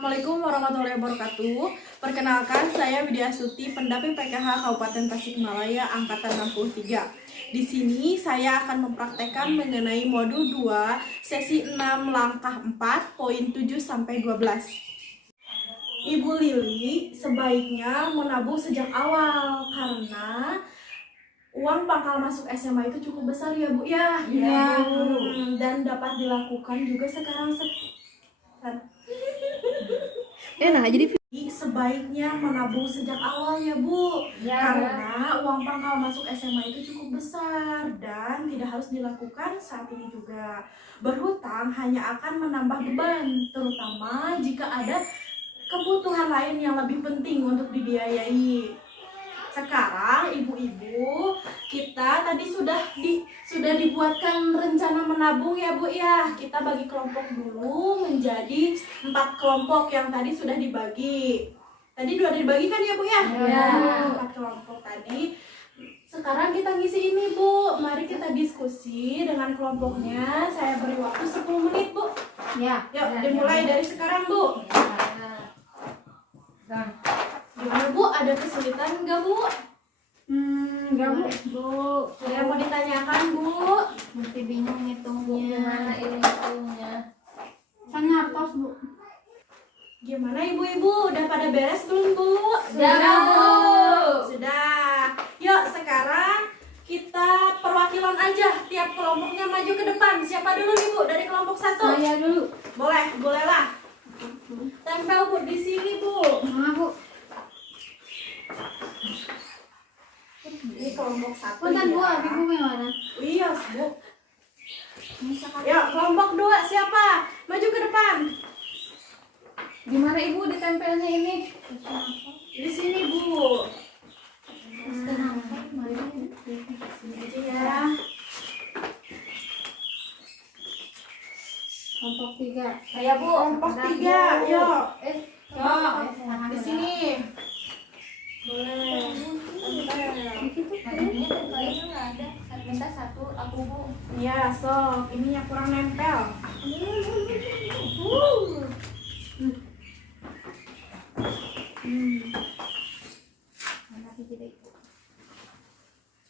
Assalamualaikum warahmatullahi wabarakatuh. Perkenalkan, saya Widya Astuti, pendamping PKH Kabupaten Tasikmalaya angkatan 63. Di sini saya akan mempraktekkan mengenai modul 2, sesi 6 langkah 4, poin 7 sampai 12. Ibu Lili sebaiknya menabung sejak awal karena uang pangkal masuk SMA itu cukup besar ya Bu ya. Iya. Dan dapat dilakukan juga sekarang jadi sebaiknya menabung sejak awal ya Bu, Ya, karena uang pangkal masuk SMA itu cukup besar dan tidak harus dilakukan saat ini juga. Berhutang hanya akan menambah beban, terutama jika ada kebutuhan lain yang lebih penting untuk dibiayai. Sekarang ibu-ibu, kita tadi sudah dibuatkan rencana menabung ya Bu ya. Kita bagi kelompok dulu menjadi 4 kelompok yang tadi sudah dibagi. Tadi sudah dibagi kan ya Bu ya? Ya. 4 kelompok tadi. Sekarang kita ngisi ini Bu. Mari kita diskusi dengan kelompoknya. Saya beri waktu 10 menit Bu. Ya. Yuk dimulai dari sekarang Bu. Gimana Bu? Ada kesulitan enggak Bu? Enggak Bu. Ada yang mau ditanyakan Bu? Masih bingung ngitungnya. Gimana ini hitungnya? Kan ngartos Bu. Gimana ibu-ibu? Udah pada beres belum Bu? Sudah, Bu. Sudah. Yuk sekarang kita perwakilan aja. Tiap kelompoknya maju ke depan. Siapa dulu nih Bu? Dari kelompok 1? Saya dulu. Bolehlah. Tempel Bu di sini Bu. Mana Bu? Ini kelompok 1 Punten Bu, ya. ibu gimana? Iya Bu. Yuk kelompok 2 siapa? Maju ke depan. Gimana Ibu ditempelnya ini? Di sini Bu. Sini aja ya. Kelompok 3. Saya Bu. Kelompok 3, yuk. Yuk. Di sini. Boleh. Kayaknya tempelnya nggak ada. Minta satu aku Bu. Ya, sok. Ini yang kurang nempel.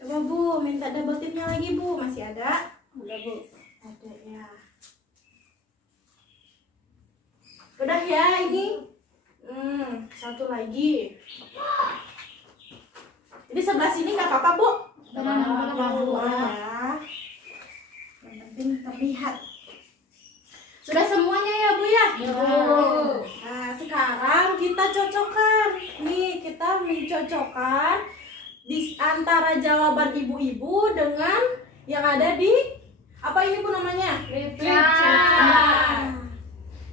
Coba Bu, minta double tipnya lagi Bu. Masih ada? Udah Bu. Ada ya. Udah ya ini. Satu lagi. Jadi sebelah sini nggak apa-apa Bu. Pelan-pelan ya. Yang penting terlihat. Sudah semuanya ya Bu ya? Ya. Nah sekarang kita cocokkan. Nih kita mencocokkan di antara jawaban ibu-ibu dengan yang ada di apa ini Bu namanya? Nah,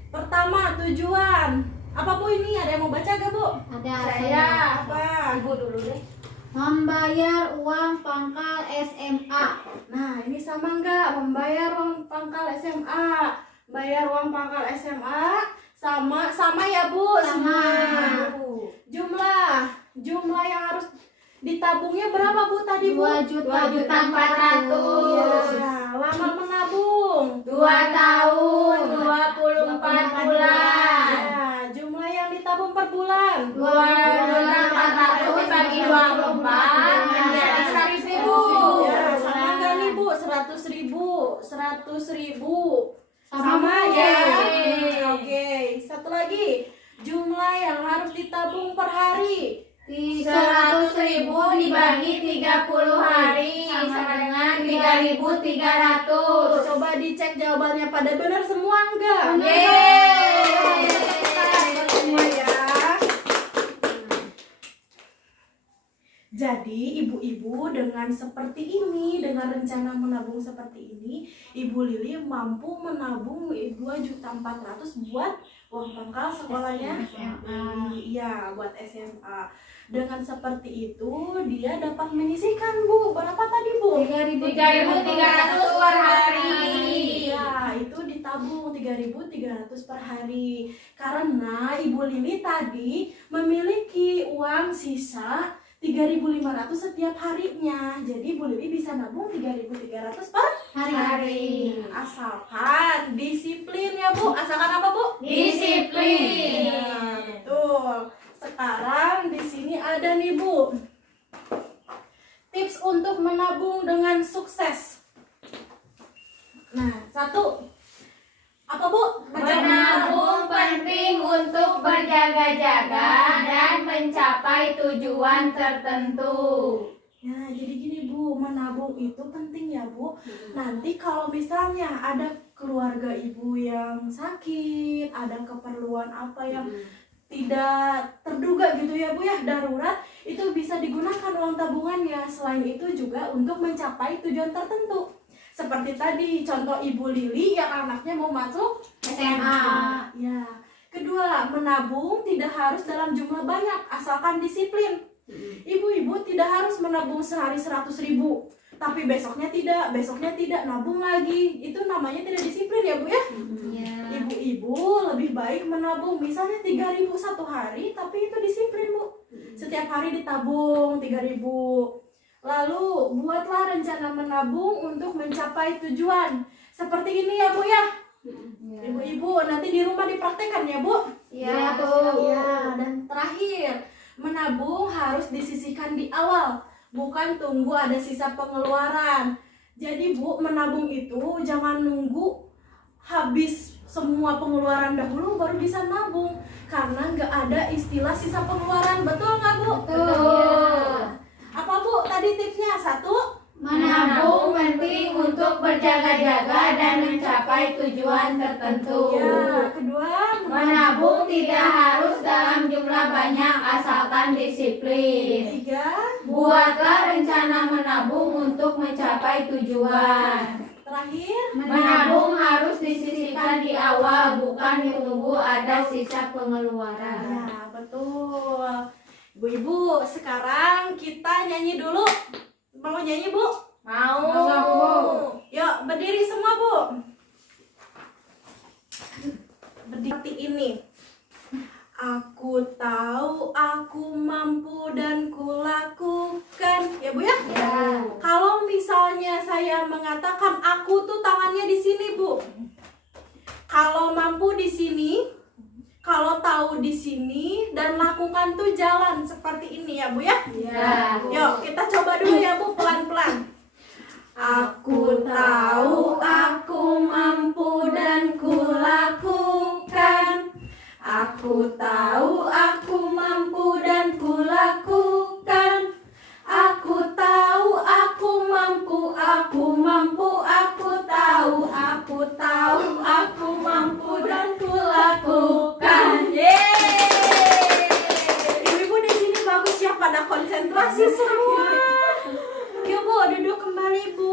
pertama tujuan. Apa Bu ini? Ada yang mau baca gak Bu? Ada Saya. Apa? Ibu dulu deh. membayar uang pangkal SMA. Nah, ini sama enggak? Membayar uang pangkal SMA. Bayar uang pangkal SMA sama ya, Bu? Sama. Jumlah yang harus ditabungnya berapa, Bu, tadi, Bu? 2.400.000. Ya, lama menabung. 2 tahun 24 bulan. Ya, jumlah yang ditabung per bulan. 2.400 bagi 24 menjadi 100.000. Ya, sama enggak nih, Bu? 100.000. 100.000. Sama ya. Yeay. Oke, satu lagi. Jumlah yang harus ditabung per hari. 100.000 dibagi 30 hari sama dengan 3.300. Coba dicek jawabannya pada benar semua enggak? Yeay. Semua ya. Jadi ibu-ibu dengan seperti ini, dengan rencana menabung seperti ini, Ibu Lili mampu menabung 2.400.000 buat uang pangkal sekolahnya. Iya, buat SMA. Dengan seperti itu dia dapat menyisihkan Bu. Berapa tadi Bu? 3.300 per hari. Ya, itu ditabung 3.300 per hari. Karena Ibu Lili tadi memiliki uang sisa 3.500 setiap harinya. Jadi Bu Lili bisa nabung 3.300 per hari. Asalkan disiplin ya Bu. Asalkan apa Bu? Disiplin. Nah, betul. Sekarang di sini ada nih Bu, tips untuk menabung dengan sukses. Nah, satu, apa Bu? Menabung penting untuk berjaga-jaga dan mencapai tujuan tertentu. Ya, jadi gini Bu, menabung itu penting ya Bu. Nanti kalau misalnya ada keluarga Ibu yang sakit, ada keperluan apa yang tidak terduga gitu ya Bu ya, darurat, itu bisa digunakan uang tabungannya. Selain itu juga untuk mencapai tujuan tertentu. Seperti tadi contoh Ibu Lili yang anaknya mau masuk SMA. Ya. Kedua, menabung tidak harus dalam jumlah banyak, asalkan disiplin. Ibu-ibu tidak harus menabung sehari 100.000, tapi besoknya tidak, nabung lagi. Itu namanya tidak disiplin ya Bu ya. Ibu-ibu lebih baik menabung misalnya 3.000 satu hari, tapi itu disiplin Bu. Setiap hari ditabung 3.000. Lalu buatlah rencana menabung untuk mencapai tujuan. Seperti ini ya Bu ya. Ibu-ibu nanti di rumah dipraktekkan ya Bu. Ya, Bu. Ya, dan terakhir, menabung harus disisihkan di awal, bukan tunggu ada sisa pengeluaran. Jadi Bu, menabung itu jangan nunggu habis semua pengeluaran dahulu baru bisa nabung, karena nggak ada istilah sisa pengeluaran. Betul nggak Bu? Betul. Apa Bu tadi tipsnya? Satu, Menabung penting untuk berjaga-jaga dan mencapai tujuan tertentu. ya. Kedua, Menabung tidak harus dalam jumlah banyak asalkan disiplin. Tiga, Buatlah rencana menabung untuk mencapai tujuan. terakhir, Menabung harus disisihkan di awal, bukan ditunggu ada sisa pengeluaran. ya betul. Ibu-ibu, sekarang kita nyanyi dulu. Mau nyanyi Bu? Mau. Yuk, berdiri semua Bu. Berdiri seperti ini. Aku tahu aku mampu dan kulakukan. Ya Bu ya? Ya. Kalau misalnya saya mengatakan aku tuh tangannya di sini Bu. Kalau mampu di sini, kalau tahu di sini, dan lakukan tuh jalan seperti ini ya Bu ya. Ya. Yuk kita coba dulu ya Bu, pelan-pelan. Aku tahu aku mampu dan kulakukan. Aku tahu aku mampu dan kulakukan. Aku tahu aku mampu, aku tahu aku mampu dan kulakukan. Ibu-ibu di sini bagus ya, pada konsentrasi semua. Yuk Bu, duduk kembali Bu.